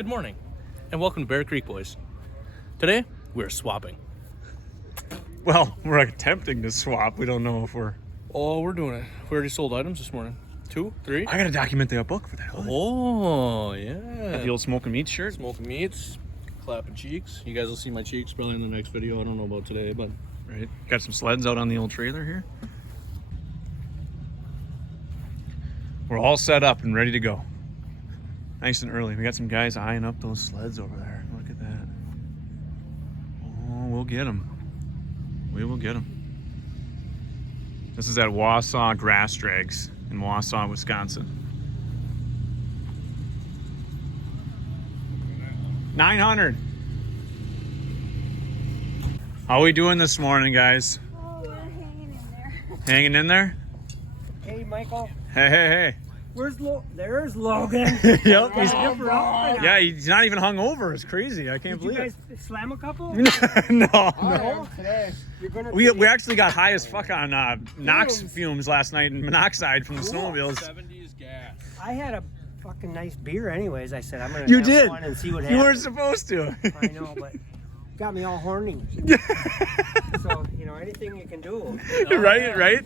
Good morning, and welcome to Bear Creek Boys. Today, we're swapping. Well, we're attempting to swap. We don't know if we're... Oh, we're doing it. We already sold items this morning. 2, 3. I gotta document the book for that. Oh, yeah. The old smoking meat shirt. Smoking meats, clapping cheeks. You guys will see my cheeks probably in the next video. I don't know about today, but... Right. Got some sleds out on the old trailer here. We're all set up and ready to go. Nice and early. We got some guys eyeing up those sleds over there. Look at that. Oh, we'll get them. We will get them. This is at Wausau Grass Drags in Wausau, Wisconsin. 900. How are we doing this morning, guys? Oh, we're hanging in there. Hanging in there? Hey, Michael. Hey. There's Logan. Yep. Yeah, He's not even hung over. It's crazy. I can't believe you guys slam a couple? it. No. Today. You're gonna We actually got high as fuck on NOx fumes last night and monoxide from the snowmobiles. 70s gas. I had a fucking nice beer anyways. I said, I'm going You to did. one and see what You happens. weren't supposed to. I know, but got me all horny. So, anything you can do. Right?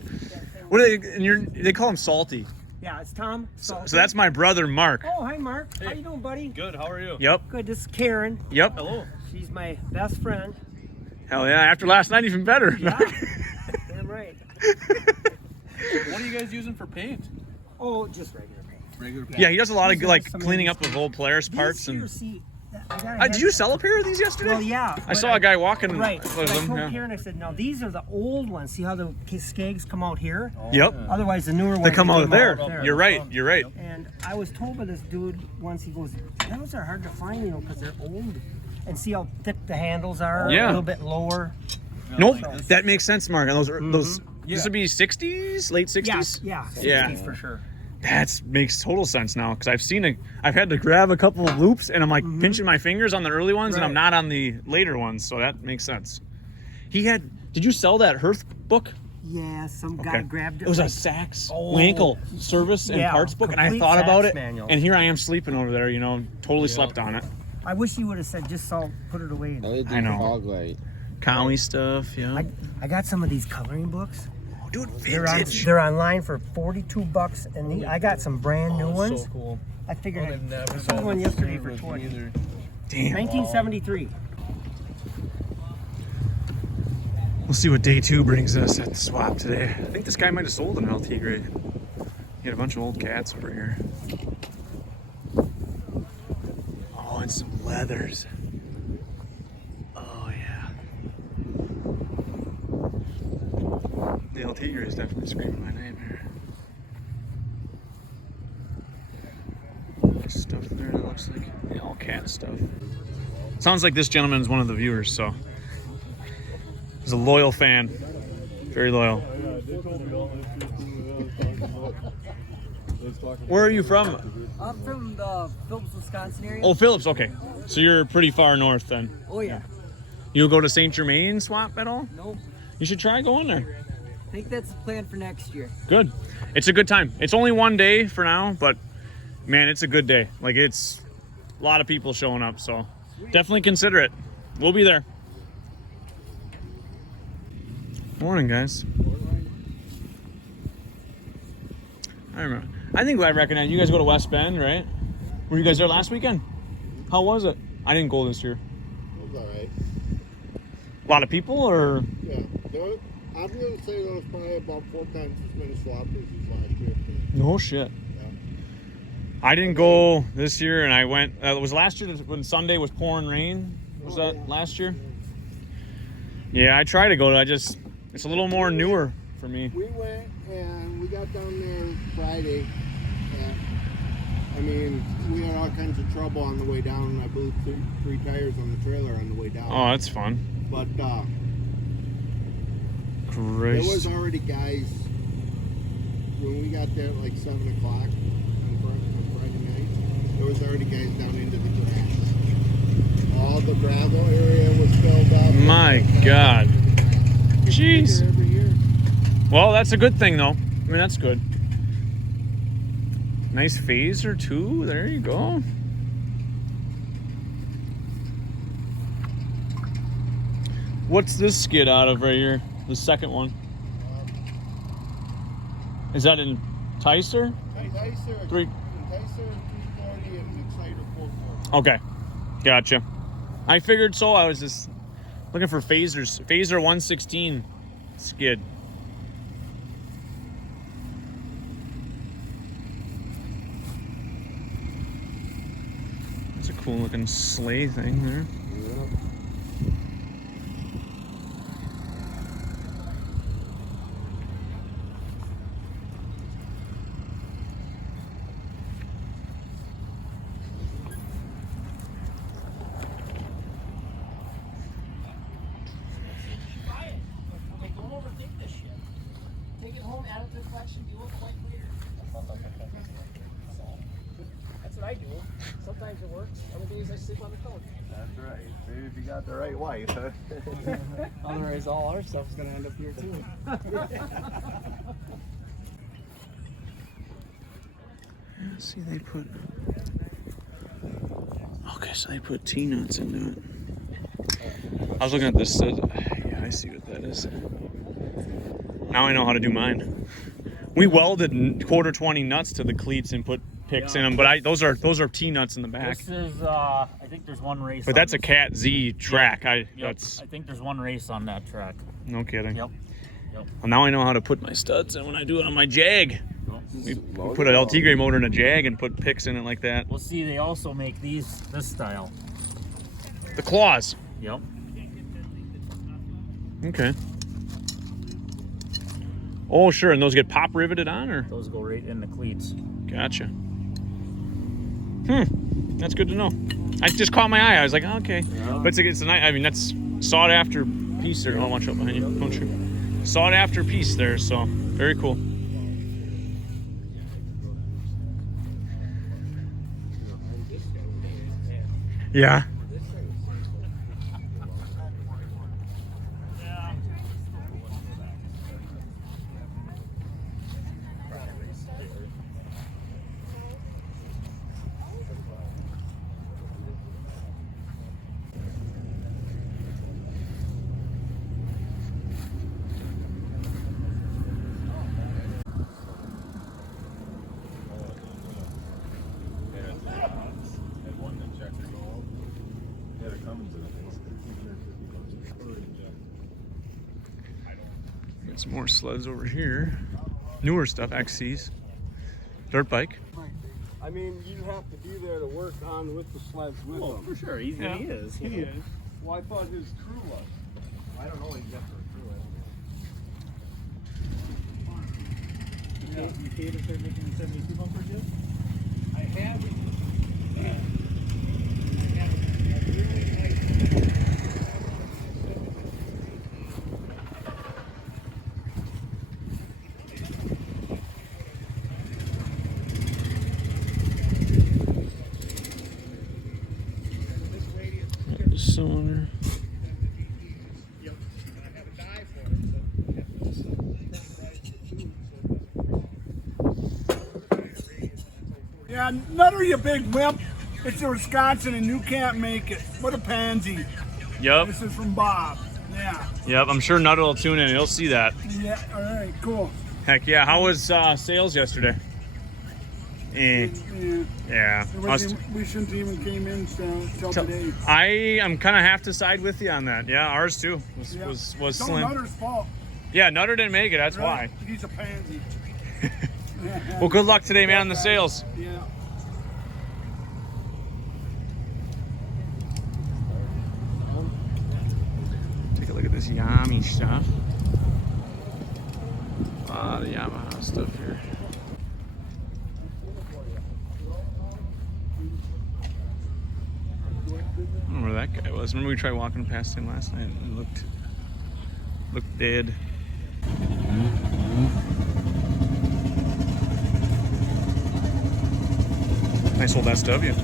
What are they? And they call him Salty. Yeah, it's Tom. So that's my brother, Mark. Oh, hi, Mark. How you doing, buddy? Good, how are you? Yep. Good. This is Karen. Yep. Hello. She's my best friend. Hell yeah. After last night, even better. Yeah. Damn right. What are you guys using for paint? Oh, just regular paint. Regular paint. Yeah, he does a lot of These are like some cleaning of up of old Polaris parts. This here, And see, I gotta did you sell a pair of these yesterday? Well, yeah. I saw a guy walking Right. with But I them. told Yeah. Karen, I said, now these are the old ones. See how the skegs come out here? Yep. Otherwise, the newer ones They come out of there. there. You're right. And I was told by this dude once, he goes, those are hard to find, because they're old. And see how thick the handles are? Yeah. A little bit lower. Nope. That makes sense, Mark. And those Yeah. this would be 60s, late 60s. Yeah. 60s Yeah. for sure. That makes total sense now because I've had to grab a couple of loops and I'm like pinching my fingers on the early ones and I'm Right. not on the later ones, so that makes sense. Did you sell that Hearth book? Yeah, some guy grabbed it. It was a like- Saks Oh. Wankel service and Yeah, parts book, and I complete thought about Saks it, manual. and here I am sleeping over there, totally slept on it. I wish he would have said, just put it away. I know. Fog light. Cowie stuff, yeah. I got some of these coloring books. Oh, dude, They're vintage. they're online for $42, and I got some brand new ones. So cool. I figured I've never I sold been one yesterday for with 20. either. Damn. 1973. We'll see what day 2 brings us at the swap today. I think this guy might have sold an LT grade. He had a bunch of old cats over here. Oh, and some leathers. Oh, yeah. The LT grade is definitely screaming my name here. Nice stuff there, that looks like. Yeah, all cat stuff. Sounds like this gentleman's one of the viewers, so. He's a loyal fan. Very loyal. Where are you from? I'm from the Phillips, Wisconsin area. Oh, Phillips, okay. So you're pretty far north then. Oh, yeah. You'll go to St. Germain swap at all? Nope. You should try going there. I think that's the plan for next year. Good. It's a good time. It's only one day for now, but man, it's a good day. Like, it's a lot of people showing up, so definitely consider it. We'll be there. Morning, guys. I think I recognize you guys. Go to West Bend, right? Were you guys there last weekend? How was it? I didn't go this year. It was alright. A lot of people, or Yeah. I'm going to say there was probably about 4 times as many swappers as last year. no shit. Yeah. I didn't go this year, and I went. It was last year when Sunday was pouring rain. Was that yeah. last year? Yeah, I try to go. It's a little more newer for me. We went and we got down there Friday. We had all kinds of trouble on the way down. I blew three tires on the trailer on the way down. Oh, that's fun. But there Christ. was already guys, when we got there at like 7 o'clock on Friday night, there was already guys down into the grass. All the gravel area was filled up. My God. Jeez. Every year. Well, that's a good thing, though. I mean, that's good. Nice phaser, too. There you go. What's this skid out of right here? The second one. Is that in Ticer? Enticer, Three. Enticer 340 and Exciter 440. Okay, gotcha. I figured so. I was just looking for phasers. Phaser 116 skid. That's a cool looking sleigh thing there. Take it home, add it to the collection, do it quite later. That's what I do. Sometimes it works. Other days I sleep on the couch. That's right. Maybe if you got the right wife, huh? Otherwise, all our stuff's gonna end up here too. See, they put. Okay, so they put T-nuts into it. I was looking at this. Yeah, I see what that is. Now I know how to do mine. We welded quarter-20 nuts to the cleats and put picks in them, but those are T-nuts in the back. This is, I think there's one race. But that's a Cat Z track. I That's think there's one race on that track. no kidding. Yep. Well, now I know how to put my studs in when I do it on my Jag. We put an LT Gray motor in a Jag and put picks in it like that. Well, see, they also make these this style. The claws. Yep. Okay. Oh, sure. And those get pop riveted on, or? Those go right in the cleats. Gotcha. That's good to know. I just caught my eye. I was like, oh, okay. Yeah. But it's a nice. I mean, that's sought after piece there. Oh, watch out behind you. Don't shoot. Sought after piece there. So very cool. Yeah. Got some more sleds over here. Newer stuff, XCs. Dirt bike. I mean, you have to be there to work on with the sleds with them. For sure. He is. He is. Well, I thought his crew was. I don't know what he's got for a crew. You paid to start making the 72 bumpers yet? I have it. The cylinder. Yeah, Nutter, you big wimp. It's a Wisconsin and you can't make it. What a pansy. Yep. This is from Bob. Yeah. Yep. I'm sure Nutter will tune in. He'll see that. Yeah, all right, cool. Heck yeah. How was sales yesterday? Yeah. Yeah. We shouldn't even came in till today. I am kind of have to side with you on that. Yeah, ours too Yeah. was It's all slim. Nutter's fault. Yeah, Nutter didn't make it. That's Right? why. He's a pansy. Well, good luck today, man, on the sales. Yeah. Take a look at this Yami stuff. A lot of Yamaha stuff here. I don't know where that guy was. Remember we tried walking past him last night and looked dead. Nice old SW.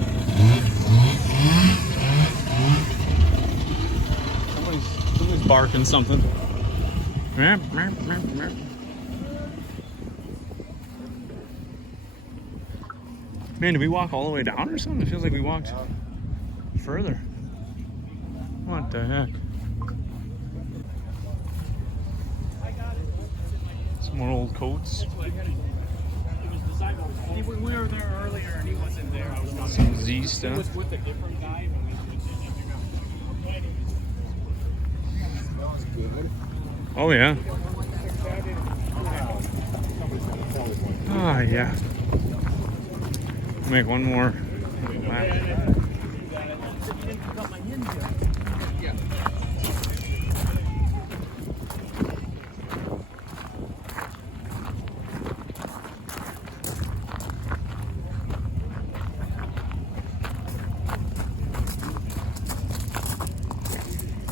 Somebody's barking something. Man, did we walk all the way down or something? It feels like we walked further. What the heck? Some more old coats. We were there earlier and he wasn't there. I was on Some Z stuff. with a different guy. Oh yeah. Ah yeah. Make one more lap.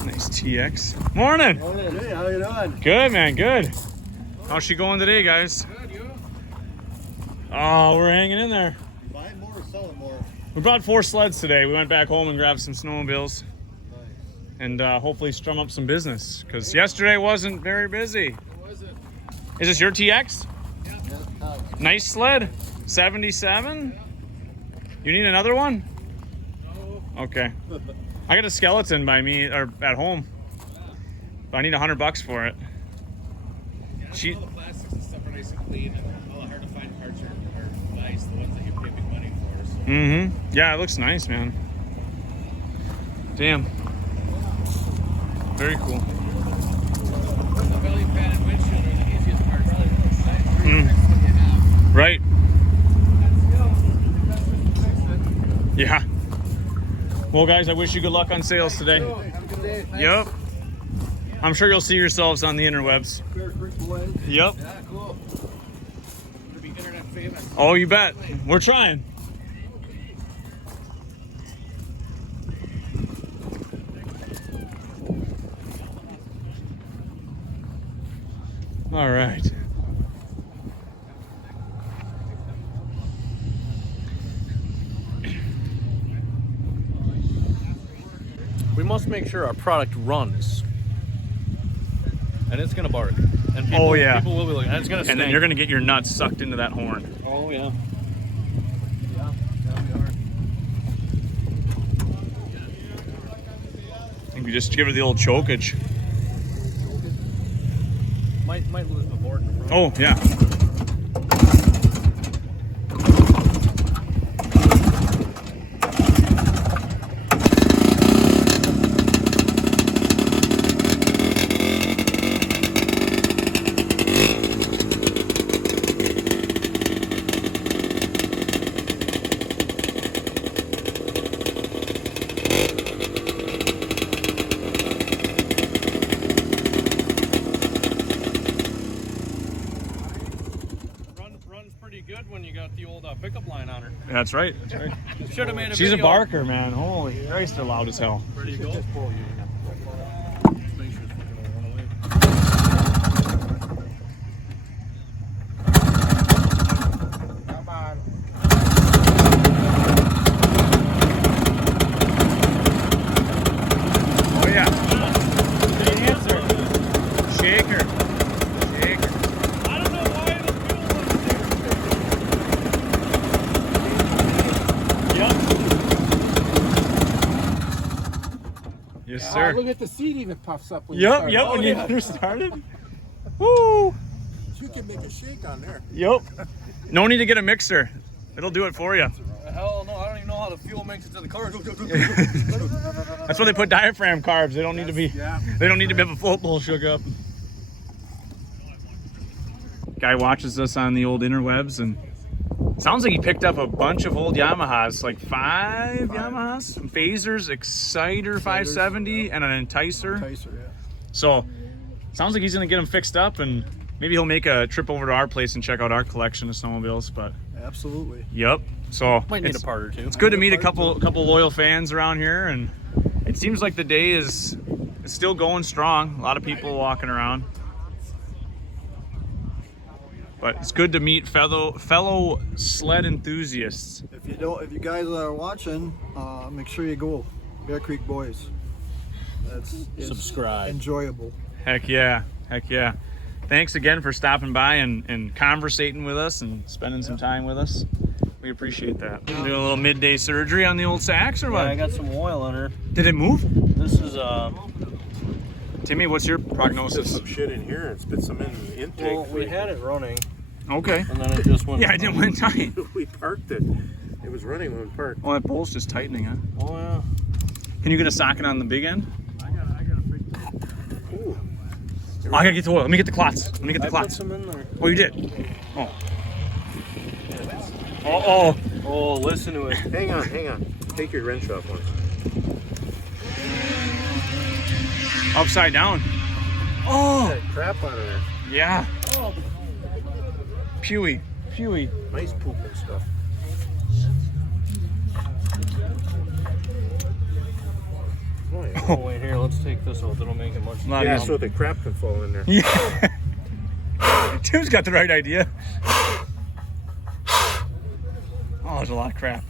Nice TX. Morning. Hey, how you doing? Good, man, good. How's she going today, guys? Good, you? Oh, we're hanging in there. Buying more or selling more? We brought 4 sleds today. We went back home and grabbed some snowmobiles Nice. and hopefully strum up some business because yesterday wasn't very busy. It wasn't. Is this your TX? Yeah. Nice sled. 77? You need another one? No. Okay. I got a skeleton by me or at home. But I need $100 for it. She. All the plastics and stuff are nice and clean, and all the hard to find parts are nice. The ones that you pay big money for. So. Mm-hmm. Yeah, it looks nice, man. Damn. Very cool. The belly pad and windshield are the easiest part. Probably Mm. what you have. Right. Yeah. Well, guys, I wish you good luck on sales today. Have a good day. Yep. I'm sure you'll see yourselves on the interwebs. Yep. Yeah, cool. Gonna be internet famous. Oh, you bet. We're trying. All right. We must make sure our product runs. And it's gonna bark. And people, Oh, yeah. people will be looking. And it's gonna stink. And then you're gonna get your nuts sucked into that horn. Oh yeah. Yeah, we are. I think we just give her the old chokage. Might lose the board in the front. Oh, yeah. Runs pretty good when you got the old pickup line on her. That's right. That's right. Should have made a She's a video. barker, man. Holy Christ, they're loud as hell. Ready to go? Just make sure it's not gonna run away. Come on. Oh, yeah. Good answer. Shake her. Shake her. I don't know why the fuel wasn't there. Yep. Yes, sir. Look at the seat even puffs up when Yep, you yep, start. when Oh, you yeah. first started. Woo! You can make a shake on there. Yep. No need to get a mixer. It'll do it for you. Hell no, I don't even know how the fuel makes it to the car. That's why they put diaphragm carbs. They don't need to be. Yeah. They don't need to have a float bowl shook up. Guy watches us on the old interwebs and sounds like he picked up a bunch of old Yamahas, like 5 Yamahas, some phasers, Exciter 570, and an Enticer. Enticer, yeah. So sounds like he's gonna get them fixed up, and maybe he'll make a trip over to our place and check out our collection of snowmobiles. But Absolutely. yep. So Might need it's, a part or two. it's good to meet a couple loyal fans around here, and it seems like the day is still going strong. A lot of people walking around. But it's good to meet fellow sled enthusiasts. If you guys are watching, make sure you go Bear Creek Boys. It's Subscribe. enjoyable. Heck yeah, heck yeah. Thanks again for stopping by and conversating with us and spending some time with us. We appreciate that. Doing a little midday surgery on the old Sax or what? I got some oil on her. Did it move? This is Timmy, what's your prognosis? Some shit in here and spit some in the intake. Well, we had it running, Okay. and then it just went. Yeah, I didn't want to tight. We parked it. It was running when we parked. Oh, that bolt's just tightening, huh? Oh yeah. Can you get a socket on the big end? I got a big. Ooh. Oh, I gotta get the oil. Let me get the clots. Let me get the I put clots. some in there. Oh, you did? Oh. Oh, Oh, listen to it. Hang on. Take your wrench off once. upside down. Oh, That crap out of there. yeah. Oh. Pewy. Nice poop and stuff. Oh, yeah. Oh, wait, here, let's take this out. That'll make it much easier. Yeah, so the crap can fall in there. Yeah. Tim's got the right idea. Oh, there's a lot of crap.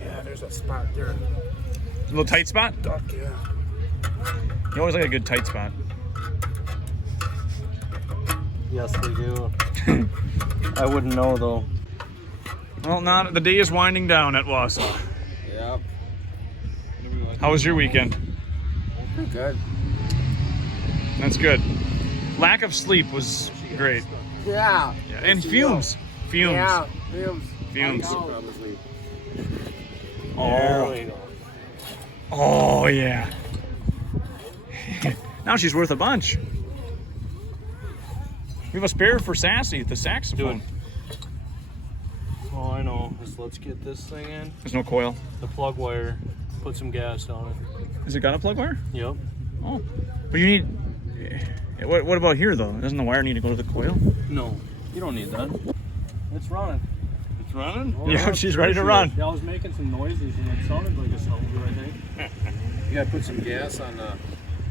Yeah, there's a spot there. A little tight spot? Duck, yeah. You always like a good tight spot. Yes, we do. I wouldn't know, though. Well, not the day is winding down at Wausau. Yep. How was your weekend? Pretty good. That's good. Lack of sleep was great. Yeah. Yeah. And fumes. Fumes. Yeah. Fumes. Fumes. Probably. There Oh. we go. Oh, yeah. Now she's worth a bunch. We have a spare for Sassy, the saxophone. Oh, I know. Let's get this thing in. There's no coil. The plug wire. Put some gas on Has it got a plug wire? it. Yep. Oh. But you need... What about here, though? Doesn't the wire need to go to the coil? No, you don't need that. It's running. It's running? Oh, Yeah, she's ready to run. Yeah, I was making some noises and it sounded like a snowmobile, I think. You gotta put some gas on the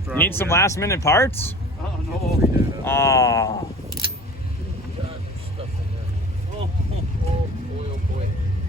throttle. Need some last minute parts? Oh, no. Oh.